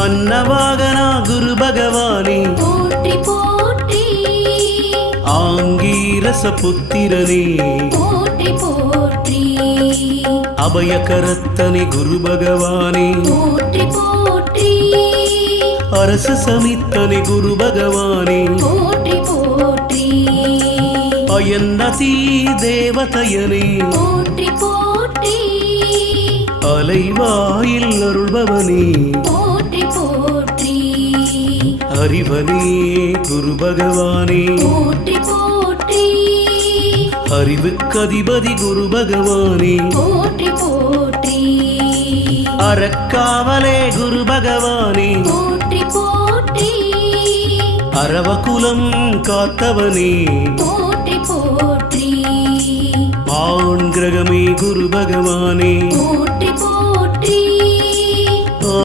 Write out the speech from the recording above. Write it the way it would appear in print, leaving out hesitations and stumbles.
அன்னவாகனா குரு பகவானே போற்றி போற்றி ஆங்கீரச புத்திரனே போற்றி போற்றி அபயகரத்தனே குரு பகவானே போற்றி போற்றி அரச சமித்தனே குரு பகவானே போற்றி போற்றி அயன்னதி தேவதையனே போற்றி போற்றி அலைவாயில் அருள்பவனே போற்றி போற்றி அறிவனே குரு பகவானே போற்றி போற்றி அறிவுக்கதிபதி குரு பகவானே போற்றி போற்றி அறக்காவலே குரு பகவானே போற்றி போற்றி அரவகுலம் காத்தவனே போற்றி போற்றி ஆண் கிரகமே குரு பகவானே போற்றி